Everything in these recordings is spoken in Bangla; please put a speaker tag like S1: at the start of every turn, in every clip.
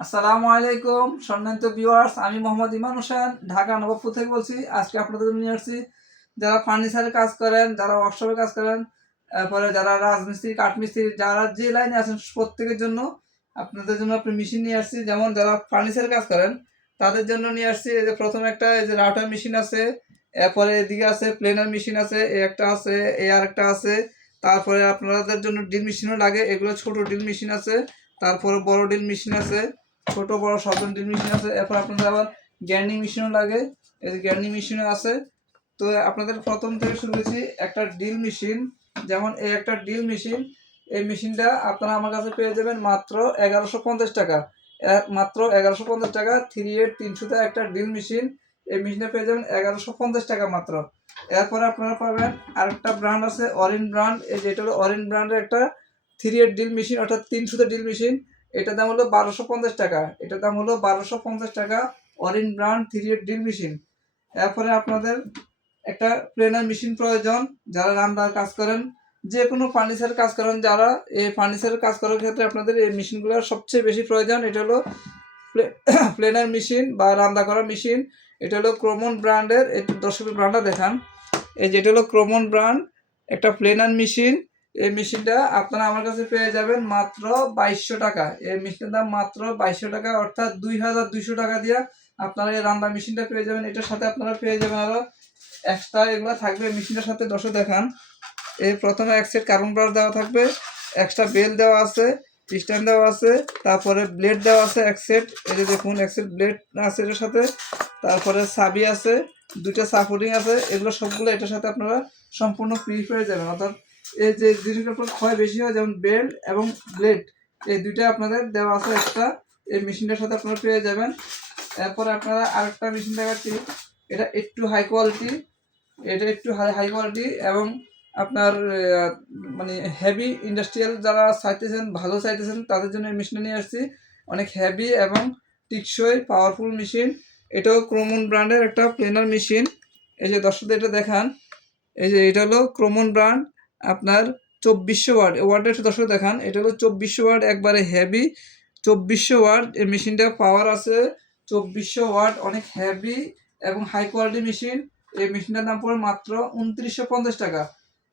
S1: আসসালামু আলাইকুম, সম্মানিত ভিউয়ার্স আমি মোহাম্মদ ইমান হোসেন, ঢাকা নবাবপুর থেকে বলছি, আজকে আপনাদের নিয়ে আসছি। যারা ফার্নিচারের কাজ করেন, যারা ওয়ার্কশপে কাজ করেন তারপরে যারা রাজমিস্ত্রি, কাঠমিস্ত্রি, যারা যে লাইনে আছেন প্রত্যেকের জন্য আপনাদের জন্য আপনি মেশিন নিয়ে আসছি। যেমন যারা ফার্নিচারের কাজ করেন, তাদের জন্য নিয়ে আসছি। এই যে প্রথমে একটা, এই যে রাউটার মেশিন আছে, এরপরে এদিকে আছে প্লেনার মেশিন আছে, এ একটা আছে, এ আর একটা আছে। তারপরে আপনাদের জন্য ড্রিল মেশিনও লাগে, এগুলো ছোট ড্রিল মেশিন আছে, তারপরে বড় ড্রিল মেশিন আছে। ছোট, বড় সব ড্রিল মেশিন আছে। এরপর আপনাদের আবার গ্যান্ডিং মেশিনও লাগে। এই যে গ্যান্ডিং মেশিনও আছে। তো আপনাদের প্রথম থেকে শুরু করেছি একটা ড্রিল মেশিন যেমন এই একটা ড্রিল মেশিন এই মেশিনটা আপনারা আমার কাছে পেয়ে যাবেন মাত্র এগারোশো পঞ্চাশ টাকা। মাত্র এগারোশো পঞ্চাশ টাকা থ্রি এইট তিনশোতে একটা ড্রিল মেশিন এই মেশিনটা পেয়ে যাবেন এগারোশো পঞ্চাশ টাকা মাত্র। এরপরে আপনারা পাবেন আরেকটা ব্র্যান্ড আছে অরেন ব্র্যান্ড এই যে এটা হলো অরেন ব্র্যান্ডের একটা থ্রি এইট ড্রিল মেশিন অর্থাৎ তিনশোতে ড্রিল মেশিন এটার দাম হলো বারোশো পঞ্চাশ টাকা। এটার দাম হলো বারোশো পঞ্চাশ টাকা অরিন ব্র্যান্ড থ্রি ড্রিল মেশিন এরপরে আপনাদের একটা প্লেনার মেশিন প্রয়োজন, যারা রান্নার কাজ করেন যে কোনো ফার্নিচার কাজ করেন, যারা এই ফার্নিচারের কাজ করার ক্ষেত্রে আপনাদের এই মেশিনগুলোর সবচেয়ে বেশি প্রয়োজন, এটা হলো প্লেনার মেশিন বা রান্না করা মেশিন এটা হলো ক্রোমন ব্র্যান্ডের দর্শকের ব্র্যান্ডটা দেখান। এই যেটা হলো ক্রোমন ব্র্যান্ড একটা প্লেনার মেশিন এই মেশিনটা আপনারা আমার কাছে পেয়ে যাবেন মাত্র বাইশশো টাকা। এই মেশিনের দাম মাত্র বাইশশো টাকা, অর্থাৎ দুই হাজার দুইশো টাকা দিয়ে আপনারা এই রান্না মেশিনটা পেয়ে যাবেন। এটার সাথে আপনারা পেয়ে যাবেন আরও এক্সট্রা এগুলো থাকবে। মেশিনটার সাথে দশও দেখান, এই প্রথমে এক সেট কার্বন ব্রাশ দেওয়া থাকবে এক্সট্রা বেল দেওয়া আছে স্ট্যান্ড দেওয়া আছে, তারপরে ব্লেড দেওয়া আছে এক সেট এই যে দেখুন, এক সেট ব্লেড আছে এটার সাথে, তারপরে সাবি আছে, দুইটা সাপোর্টিং আছে, এগুলো সবগুলো এটার সাথে আপনারা সম্পূর্ণ ফ্রি পেয়ে যাবেন। অর্থাৎ এই যে জিনিসগুলো আপনার ক্ষয় বেশি হয়, যেমন বেল্ট এবং ব্লেড, এই দুইটা আপনাদের দেওয়া আছে একটা। এই মেশিনটার সাথে আপনারা পেয়ে যাবেন। এরপরে আপনারা আরেকটা মেশিন দেখাচ্ছি। এটা একটু হাই কোয়ালিটি এটা একটু হাই হাই কোয়ালিটি এবং আপনার মানে হেভি ইন্ডাস্ট্রিয়াল যারা চাইতেছেন, ভালো চাইতেছেন, তাদের জন্য এই মেশিনটা নিয়ে আসছি। অনেক হেভি এবং টিকসই পাওয়ারফুল মেশিন এটাও ক্রোমন ব্র্যান্ডের একটা প্লেনার মেশিন এই যে দর্শকদের এটা দেখান। এই যে এটা হলো ক্রোমন ব্র্যান্ড আপনার চব্বিশশো ওয়ার্ড ওয়ার্ডের একটু দর্শক দেখান, এটা হলো চব্বিশশো ওয়ার্ড একবারে হেভি চব্বিশশো ওয়ার্ড এই মেশিনটা পাওয়ার আছে, চব্বিশশো ওয়ার্ড অনেক হেভি এবং হাই কোয়ালিটি মেশিন এই মেশিনটার দাম পড়ে মাত্র উনত্রিশশো পঞ্চাশ টাকা।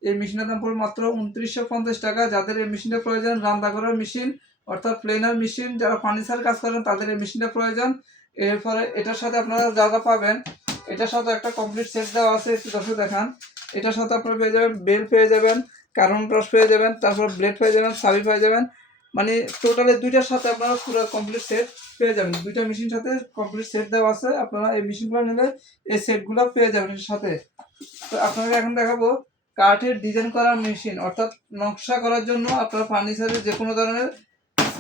S1: এই মেশিনের দাম পড়ে মাত্র উনত্রিশশো পঞ্চাশ টাকা, যাদের এই মেশিনটা প্রয়োজন, রান্না করার মেশিন অর্থাৎ প্লেনার মেশিন যারা ফার্নিচার কাজ করেন, তাদের এই মেশিনটা প্রয়োজন। এরপরে এটার সাথে আপনারা যা যা পাবেন, এটার সাথে একটা কমপ্লিট সেট দেওয়া আছে, একটু দর্শক দেখান। এটার সাথে আপনারা পেয়ে যাবেন, বেল পেয়ে যাবেন, কার্বন ব্রাশ পেয়ে যাবেন, তারপর ব্লেড পেয়ে যাবেন, সাবি পেয়ে যাবেন। মানে টোটালি দুইটার সাথে আপনারা পুরো কমপ্লিট সেট পেয়ে যাবেন। দুইটা মেশিন সাথে কমপ্লিট সেট দেওয়া আছে। আপনারা এই মেশিনগুলো নিলে এই সেটগুলো পেয়ে যাবেন সাথে। তো আপনাকে এখন দেখাবো কাঠের ডিজাইন করার মেশিন অর্থাৎ নকশা করার জন্য আপনারা ফার্নিচারের যে কোনো ধরনের,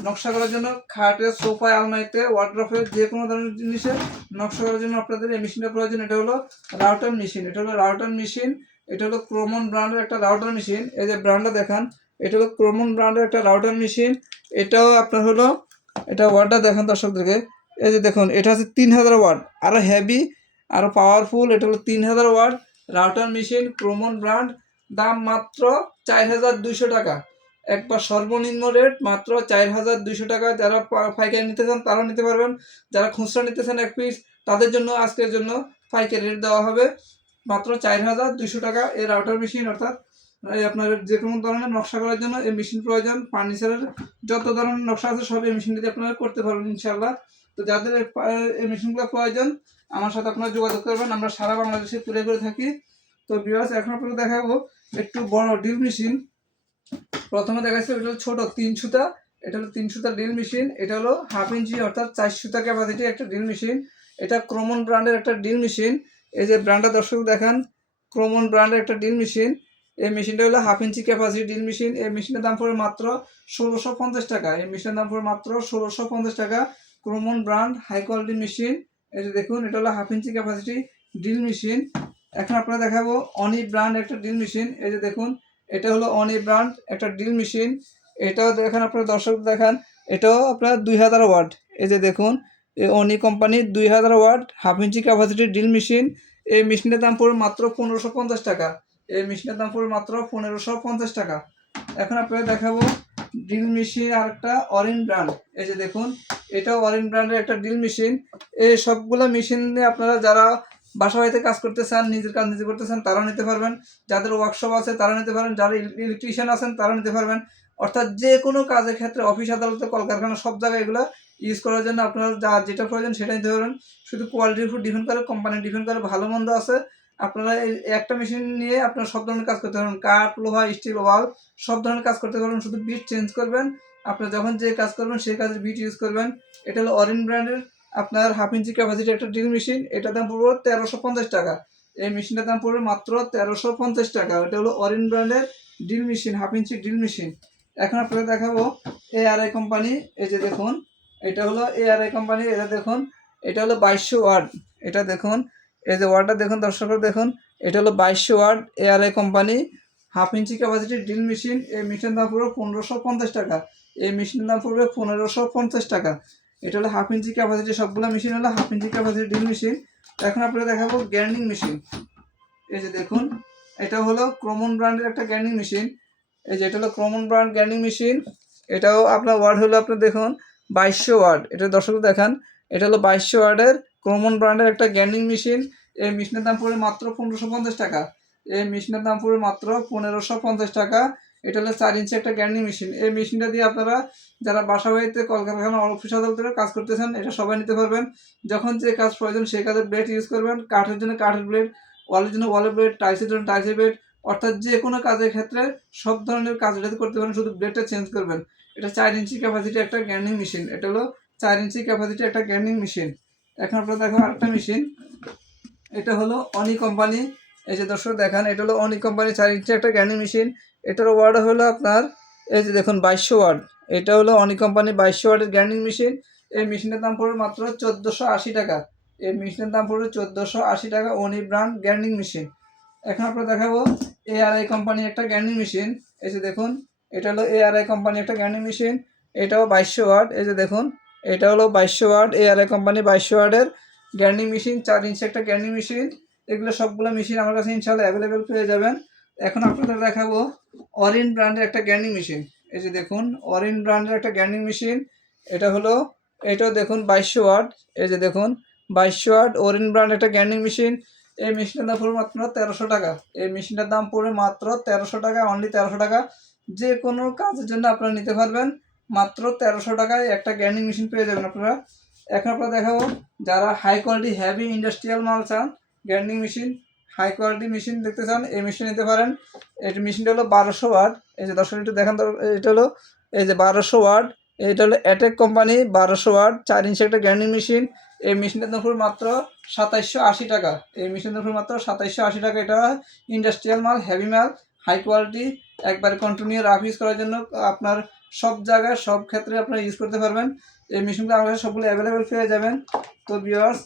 S1: নকশা করার জন্য খাটে সোফায় আলমারিতে ওয়ার্ড্রফের যে কোনো ধরনের জিনিসের নকশা করার জন্য আপনাদের এই মেশিনটা প্রয়োজন। এটা হলো রাউটার মেশিন এটা হলো রাউটার মেশিন এটা হলো ক্রোমন ব্র্যান্ডের একটা রাউটার মেশিন এই যে ব্র্যান্ডটা দেখান, এটা হলো ক্রোমন ব্র্যান্ডের একটা রাউটার মেশিন এটাও আপনার হলো, এটা ওয়ার্ডটা দেখান দর্শকদেরকে। এই যে দেখুন, এটা হচ্ছে তিন হাজার ওয়ার্ড আরও হেভি আরও পাওয়ারফুল এটা হলো তিন হাজার ওয়ার্ড রাউটার মেশিন ক্রোমন ব্র্যান্ড দাম মাত্র চার হাজার দুইশো টাকা। একবার সর্বনিম্ন রেট মাত্র চার হাজার দুইশো টাকা যারা পাইকারি নিতে চান, তারাও নিতে পারবেন। যারা খুচরা নিতে চান এক পিস তাদের জন্য, আজকের জন্য পাইকারি রেট দেওয়া হবে। মাত্র চার হাজার দুইশো টাকা এই রাউটার মেশিন অর্থাৎ আপনার যে কোনো ধরনের নকশা করার জন্য এই মেশিন প্রয়োজন। ফার্নিচারের যত ধরনের নকশা আছে, সব এই মেশিনটিতে আপনারা করতে পারবেন ইনশাল্লাহ তো যাদের এই মেশিনগুলো প্রয়োজন, আমার সাথে আপনারা যোগাযোগ করবেন। আমরা সারা বাংলাদেশে তুলে করে থাকি। তো বিভাস এখন আপনাকে দেখাবো একটু বড় ডিল মেশিন প্রথমে দেখাচ্ছে, এটা হলো ছোট তিন সুতা। এটা হলো তিন সুতা ড্রিল মেশিন এটা হলো হাফ ইঞ্চি অর্থাৎ চার সুতা ক্যাপাসিটি একটা ড্রিল মেশিন এটা ক্রোমন ব্র্যান্ডের একটা ড্রিল মেশিন এই যে ব্র্যান্ডটা দর্শক দেখান ক্রোমন ব্র্যান্ডের একটা ড্রিল মেশিন এই মেশিনটা হলো half inch capacity drill machine এই মেশিনের দাম পড়ে মাত্র ষোলোশো পঞ্চাশ টাকা। এই মেশিনের দাম পড়ে মাত্র ষোলোশো পঞ্চাশ টাকা। ক্রোমন ব্র্যান্ড হাই কোয়ালিটি মেশিন এই যে দেখুন, এটা হলো half inch capacity drill machine এখন আপনারা দেখাবো অনি ব্র্যান্ড একটা ড্রিল মেশিন এই যে দেখুন, এটা হলো অনি ব্র্যান্ড একটা ড্রিল মেশিন এটাও দেখেন আপনার দর্শক দেখান, এটাও আপনার দুই হাজার ওয়াট। এই যে দেখুন অনি কোম্পানির দুই হাজার watt half inch capacity drill machine এই মেশিনের দাম পড়বে মাত্র পনেরোশো পঞ্চাশ টাকা। এই মেশিনের দাম পড়বে মাত্র পনেরোশো পঞ্চাশ টাকা। এখন আপনাকে দেখাবো ড্রিল মেশিন আর একটা অরিন ব্র্যান্ড এই যে দেখুন, এটা অরিন ব্র্যান্ডের একটা ড্রিল মেশিন এই সবগুলো মেশিন আপনারা যারা বাসা বাড়িতে কাজ করতে চান, নিজের কাজ নিজে করতে চান, তারাও নিতে পারবেন। যাদের ওয়ার্কশপ আছে তারা নিতে পারবেন। যারা ইলেকট্রিশিয়ান আছেন তারা নিতে পারবেন। অর্থাৎ যে কোনো কাজের ক্ষেত্রে অফিস আদালতে, কলকারখানা, সব জায়গায় এগুলো ইউজ করার জন্য আপনার যা যেটা প্রয়োজন সেটাই পারবেন শুধু কোয়ালিটির উপর ডিপেন্ড করে কোম্পানি ডিপেন্ড করে, ভালো মন্দ আছে, আপনারা এই একটা মেশিন নিয়ে আপনারা সব ধরনের কাজ করতে পারবেন। কাঠ, লোহা স্টিল ওয়াল সব ধরনের কাজ করতে পারবেন, শুধু বিট চেঞ্জ করবেন। আপনারা যখন যে কাজ করবেন, সেই কাজের বিট ইউজ করবেন। এটা হলো অরিন ব্র্যান্ডের আপনার হাফ ইঞ্চি ক্যাপাসিটি একটা ড্রিল মেশিন এটার দাম পড়বে তেরোশো পঞ্চাশ টাকা। এই মেশিনটার দাম পড়বে মাত্র তেরোশো পঞ্চাশ টাকা। এটা হলো অরিন ব্র্যান্ডের drill machine half inch drill machine এখন আপনাদের দেখাবো এ আর আই কোম্পানি এই যে দেখুন। এটা হলো এ আর আই কোম্পানি এটা দেখুন, এটা হলো বাইশশো ওয়ার্ড, এটা দেখুন, এই যে ওয়ার্ডটা দেখুন, দর্শকরা দেখুন, এটা হলো বাইশশো watt A R I company half inch capacity drill machine এই মেশিনের দাম পড়বে পনেরোশো পঞ্চাশ টাকা, এই মেশিনের দাম পড়বে পনেরোশো পঞ্চাশ টাকা, এটা হলো হাফ ইঞ্চি ক্যাপাসিটি সবগুলো মেশিন হলো half inch capacity drill machine এখন আপনারা দেখাবো গ্যান্ডিং মেশিন এই যে দেখুন, এটা হলো ক্রমন ব্র্যান্ডের একটা গ্যান্ডিং মেশিন এই যে এটা হলো ক্রমন ব্র্যান্ড গ্যান্ডিং মেশিন এটাও আপনার ওয়ার্ড হলো আপনার দেখুন বাইশশো ওয়ার্ড এটা দর্শক দেখান, এটা হলো বাইশশো ওয়ার্ডের ক্রমন ব্র্যান্ডের একটা গ্যান্ডিং মেশিন এই মেশিনের দাম পড়বে মাত্র পনেরোশো পঞ্চাশ টাকা। এই মেশিনের দাম পড়বে মাত্র পনেরোশো পঞ্চাশ টাকা। এটা হলো চার ইঞ্চি একটা গ্যান্ডিং মেশিন এই মেশিনটা দিয়ে আপনারা যারা বাসা বাড়িতে কলকারখানা অফিস আদালতে কাজ করতেছেন, এটা সবাই নিতে পারবেন। যখন যে কাজ প্রয়োজন, সেই কাজের ব্লেড ইউজ করবেন। কাঠের জন্য কাঠের ব্লেড ওয়ালের জন্য ওয়ালের ব্লেড টাইসের জন্য টাইসের ব্লেড অর্থাৎ যে কোনো কাজের ক্ষেত্রে সব ধরনের কাজ করতে পারেন, শুধু ব্লেডটা চেঞ্জ করবেন। এটা চার ইঞ্চি ক্যাপাসিটি একটা গ্যান্ডিং মেশিন এটা হলো চার ইঞ্চি ক্যাপাসিটি একটা গ্যান্ডিং মেশিন এখন আপনারা দেখো আরেকটা মেশিন এটা হলো অনি কোম্পানি এই যে দর্শক দেখান, এটা হলো অনি কোম্পানি চার ইঞ্চি একটা গ্যান্ডিং মেশিন এটার ওয়ার্ড হলো আপনার, এই যে দেখুন, বাইশশো ওয়ার্ড এটা হলো অনি কোম্পানি বাইশশো ওয়ার্ডের গ্যান্ডিং মেশিন এই মেশিনের দাম পড়বে মাত্র চোদ্দোশো আশি টাকা। এই মেশিনের দাম পড়বে চোদ্দোশো আশি টাকা অনি ব্র্যান্ড গ্যান্ডিং মেশিন এখন আপনার দেখাবো এআরআই কোম্পানির একটা গ্যান্ডিং মেশিন এই যে দেখুন এটা হলো এআরআই কোম্পানি একটা গ্যান্ডিং মেশিন। এটাও বাইশশো ওয়ার্ড এই যে দেখুন, এটা হলো বাইশশো ওয়ার্ড এআরআই কোম্পানি বাইশশো ওয়ার্ডের গ্যান্ডিং মেশিন, চার ইঞ্চি একটা গ্যান্ডিং মেশিন। এগুলো সবগুলো মেশিন আমার কাছে ইনশাল্লাহ অ্যাভেলেবেল পেয়ে যাবেন। এখন আপনাদের দেখাবো অরিন ব্র্যান্ডের একটা গ্যান্ডিং মেশিন। এই যে দেখুন অরিন ব্র্যান্ডের একটা গ্যান্ডিং মেশিন। এটা হলো, এটাও দেখুন বাইশশো ওয়াট, এই যে দেখুন, বাইশশো ওয়াট অরিন ব্র্যান্ড একটা গ্যান্ডিং মেশিন। এই মেশিনের দাম পড়বে মাত্র তেরোশো টাকা। এই মেশিনটার দাম পড়বে মাত্র তেরোশো টাকা অনলি তেরোশো টাকা। যে কোনো কাজের জন্য আপনারা নিতে পারবেন। মাত্র তেরোশো টাকায় একটা গ্যান্ডিং মেশিন পেয়ে যাবেন আপনারা। এখন আপনারা দেখাবো, যারা হাই কোয়ালিটি হ্যাভি ইন্ডাস্ট্রিয়াল মাল চান, grinding machine high quality machine দেখতে চান, এই মেশিন নিতে পারেন। এই মেশিনটা হলো বারোশো ওয়াট। এই যে দর্শক, একটু দেখান এটা হলো, এই যে বারোশো ওয়াট। এটা হলো অ্যাটেক কোম্পানি বারোশো ওয়াট। চার ইঞ্চি একটা গ্যান্ডিং মেশিন। এই মেশিনটার দাম মাত্র সাতাইশশো আশি টাকা। এই মেশিনের দাম মাত্র সাতাইশশো আশি টাকা। এটা ইন্ডাস্ট্রিয়াল মাল হেভি মাল। হাই কোয়ালিটি, একবার কন্টিনিউ রাফ ইউজ করার জন্য আপনার সব জায়গায়, সব ক্ষেত্রে আপনারা ইউজ করতে পারবেন। এই মেশিনগুলো আমাদের সবগুলো অ্যাভেলেবেল পেয়ে যাবেন। তো ভিউয়ার্স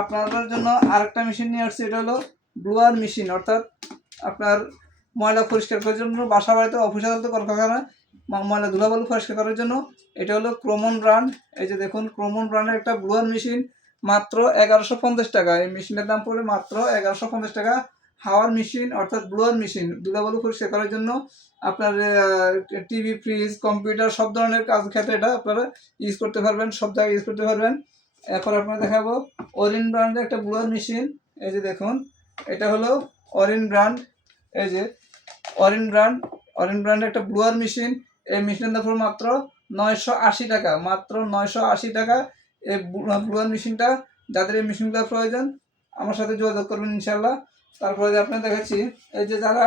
S1: আপনাদের জন্য আরেকটা মেশিন নিয়ে আসছে, এটা হলো ব্লুয়ার মেশিন অর্থাৎ আপনার ময়লা পরিষ্কার করার জন্য বাসা বাড়িতে অফিস আদালতে কলকারখানা ময়লা ধুলাবালু পরিষ্কার করার জন্য। এটা হলো ক্রোমন ব্র্যান্ড এই যে দেখুন ক্রোমন ব্র্যান্ডের একটা ব্লুয়ার মেশিন মাত্র এগারোশো পঞ্চাশ টাকা। এই মেশিনের দাম পড়বে মাত্র এগারোশো পঞ্চাশ টাকা। হাওয়ার মেশিন অর্থাৎ ব্লোয়ার মেশিন ধুলাবালু পরিষ্কার করার জন্য আপনার টিভি, ফ্রিজ, কম্পিউটার সব ধরনের কাজ ক্ষেত্রে এটা আপনারা ইউজ করতে পারবেন, সব জায়গায় ইউজ করতে পারবেন। এরপর আপনারা দেখাবো অরিন ব্র্যান্ডের একটা ব্লোয়ার মেশিন, এই যে দেখুন, এটা হলো অরিন ব্র্যান্ড এই যে অরিন ব্র্যান্ড অরিন ব্র্যান্ডের একটা ব্লোয়ার মেশিন, এই মেশিনের দাম মাত্র নয়শো আশি টাকা, মাত্র নয়শো আশি টাকা এই ব্লোয়ার মেশিনটা, যাদের এই মেশিনগুলো প্রয়োজন, আমার সাথে যোগাযোগ করবেন ইনশাল্লাহ তারপরে আপনার দেখাচ্ছি, এই যে যারা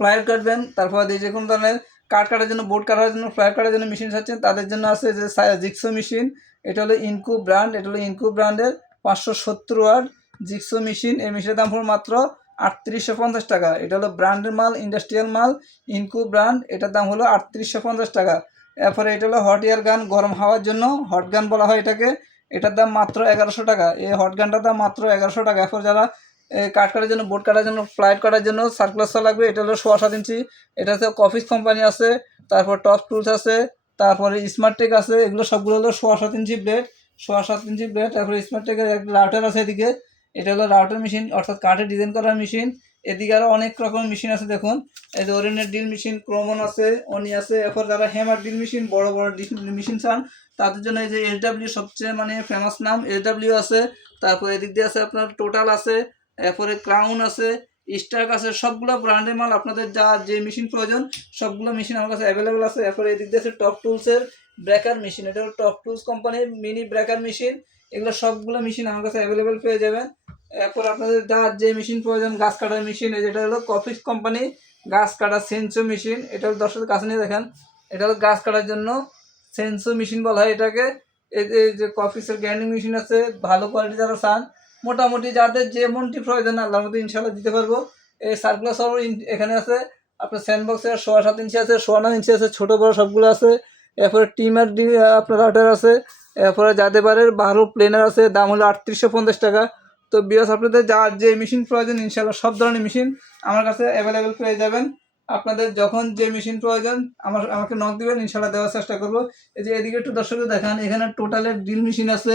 S1: ফ্লায়ার কাটবেন, তারপরে যে কোনো ধরনের কাঠ কাটার জন্য বোর্ড কাটার জন্য ফ্লায়ার কাটার জন্য মেশিন চাচ্ছেন তাদের জন্য আছে যে জিক্সো মেশিন এটা হলো ইনকু ব্র্যান্ড এটা হলো ইনকু ব্র্যান্ডের পাঁচশো সত্তর ওয়ার্ড জিক্সো মেশিন এই মেশিনের দাম পড়বে মাত্র আটত্রিশশো পঞ্চাশ টাকা। এটা হলো ব্র্যান্ডের মাল ইন্ডাস্ট্রিয়াল মাল ইনকু ব্র্যান্ড এটার দাম হলো আটত্রিশশো পঞ্চাশ টাকা। এরপরে এটা হলো হট এয়ার গান গরম হাওয়ার জন্য হট গান বলা হয় এটাকে। এটার দাম মাত্র এগারোশো টাকা। এই হট গানটার দাম মাত্র এগারোশো টাকা। এরপর যারা কাঠ কাটার জন্য বোর্ড কাটার জন্য ফ্লাইট করার জন্য সার্কুলার লাগবে, এটা হলো সোয়া সাত ইঞ্চি। এটাতে কফিস কোম্পানি আছে, তারপর টপ টুলস আছে, তারপরে স্মার্ট টেক আছে, এগুলো সবগুলো হলো সোয়া সাত ইঞ্চি ব্লেড সোয়া সাত ইঞ্চি ব্লেড তারপরে স্মার্ট টেকের একটা রাউটার আছে এদিকে। এটা হলো রাউটার মেশিন অর্থাৎ কাঠের ডিজাইন করার মেশিন এদিকে আরও অনেক রকম মেশিন আছে, দেখুন। এই যে ওরেনের ড্রিল মেশিন ক্রমন আছে অনি আছে, এরপর যারা হ্যামার ড্রিল মেশিন বড় বড় মেশিন চান, তাদের জন্য এই যে এসডাব্লিউ সবচেয়ে মানে ফেমাস নাম এসডাব্লিউ আছে। তারপর এদিক দিয়ে আছে আপনার টোটাল আছে এরপরে ক্রাউন আছে স্টার্ক আছে, সবগুলো ব্র্যান্ডের মাল আপনাদের যা যে মেশিন প্রয়োজন, সবগুলো মেশিন আমার কাছে অ্যাভেলেবেল আছে। এরপরে এদিক দিয়ে আছে টপ টুলসের ব্রেকার মেশিন এটা হলো টপ টুলস কোম্পানির মিনি ব্রেকার মেশিন এগুলো সবগুলো মেশিন আমার কাছে অ্যাভেলেবেল পেয়ে যাবেন। এরপর আপনাদের যা যে মেশিন প্রয়োজন, গাছ কাটার মেশিন যেটা হলো কফিস কোম্পানি গাছ কাটার সেন্সো মেশিন এটা হলো দর্শকের কাছে নিয়ে দেখেন। এটা হলো গাছ কাটার জন্য সেন্সো মেশিন বলা হয় এটাকে। এই যে- কফিসের গ্যান্ডিং মেশিন আছে, ভালো কোয়ালিটি যারা চান মোটামুটি যাদের যেমনটি প্রয়োজন, আল্লাহর মধ্যে ইনশাল্লাহ দিতে পারব। এই সার্কুলার সব এখানে আছে, আপনার স্যান্ডবক্সের সোয়া সাত ইঞ্চি আছে, সোয়া নয় ইঞ্চি আছে, ছোটো বড়ো সবগুলো আছে। এরপরে টিমার আপনার রাউটার আছে, এরপরে যাদেবারের বারো প্লেনার আছে, দাম হলো আটত্রিশশো পঞ্চাশ টাকা। তো বিয়াস আপনাদের যা যে মেশিন প্রয়োজন ইনশাল্লাহ সব ধরনের মেশিন আমার কাছে অ্যাভেলেবেল পেয়ে যাবেন। আপনাদের যখন যে মেশিন প্রয়োজন, আমার, আমাকে নক দিবেন ইনশাল্লাহ দেওয়ার চেষ্টা করব। এই যে এদিকে একটু দর্শকদের দেখান, এখানে টোটালের ড্রিল মেশিন আছে,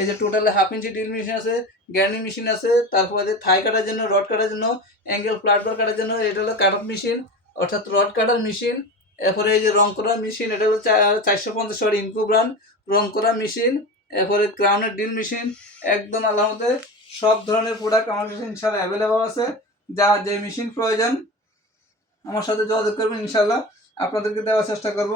S1: এই যে টোটালে হাফ ইঞ্চি ড্রিল মেশিন আছে গ্যান্ডি মেশিন আছে, তারপরে যে থাই কাটার জন্য রড কাটার জন্য অ্যাঙ্গেল ফ্ল্যাট বার কাটার জন্য, এটা হলো কাট মেশিন অর্থাৎ রড কাটার মেশিন এরপরে এই যে রং করা মেশিন এটা হলো চারশো পঞ্চাশ ওয়াট ইনকো ব্রান্ড রং করা মেশিন এরপরে ক্রাউনের ড্রিল মেশিন একদম আল্লাহর মধ্যে সব ধরনের প্রোডাক্ট আমার কাছে ইনশাল্লাহ অ্যাভেলেবল আছে। যা যে মেশিন প্রয়োজন আমার সাথে যোগাযোগ করবেন ইনশাল্লাহ আপনাদেরকে দেওয়ার চেষ্টা করব।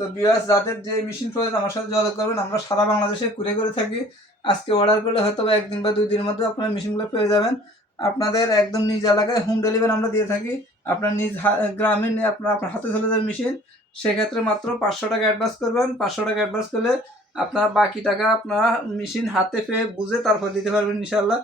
S1: তো বিয়াস যাদের যে মেশিন প্রয়োজন আমার সাথে যোগাযোগ করবেন। আমরা সারা বাংলাদেশে ঘুরে করে থাকি। আজকে অর্ডার করলে হয়তো বা একদিন বা দুই দিনের মধ্যে আপনার মেশিনগুলো পেয়ে যাবেন। আপনাদের একদম নিজ এলাকায় হোম ডেলিভারি আমরা দিয়ে থাকি। আপনার নিজ গ্রামে আপনার আপনার হাতে চলে যাবে মেশিন সেক্ষেত্রে মাত্র পাঁচশো টাকা অ্যাডভান্স করবেন। পাঁচশো টাকা অ্যাডভান্স করলে আপনার বাকি টাকা আপনারা মেশিন হাতে পেয়ে বুঝে তারপর দিতে পারবেন ইনশাল্লাহ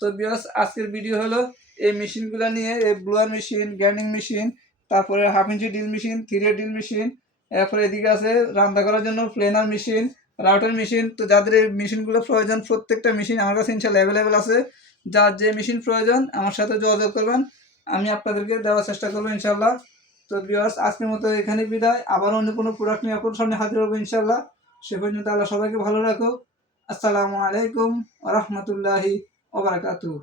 S1: তো বিয়াস আজকের ভিডিও হলো এই মেশিনগুলো নিয়ে, এই ব্লোয়ার মেশিন গ্যান্ডিং মেশিন তারপরে half inch drill machine three drill machine এরপরে এদিকে আছে রান্না করার জন্য প্লেনার মেশিন রাউটার মেশিন তো যাদের এই মেশিনগুলো প্রয়োজন, প্রত্যেকটা মেশিন আমার কাছে ইনশাল্লাহ অ্যাভেলেবেল আছে। যার যে মেশিন প্রয়োজন, আমার সাথে যোগাযোগ করবেন। আমি আপনাদেরকে দেওয়ার চেষ্টা করব ইনশাল্লাহ তো বিয়ার্স আজকের মতো এখানে বিদায়। আবার অন্য কোনো প্রোডাক্ট নিয়ে আপনার সামনে হাজির হব ইনশাল্লাহ সে পর্যন্ত আল্লাহ সবাইকে ভালো রাখো আসসালামু আলাইকুম রহমতুল্লাহি ওবরাকাতুহ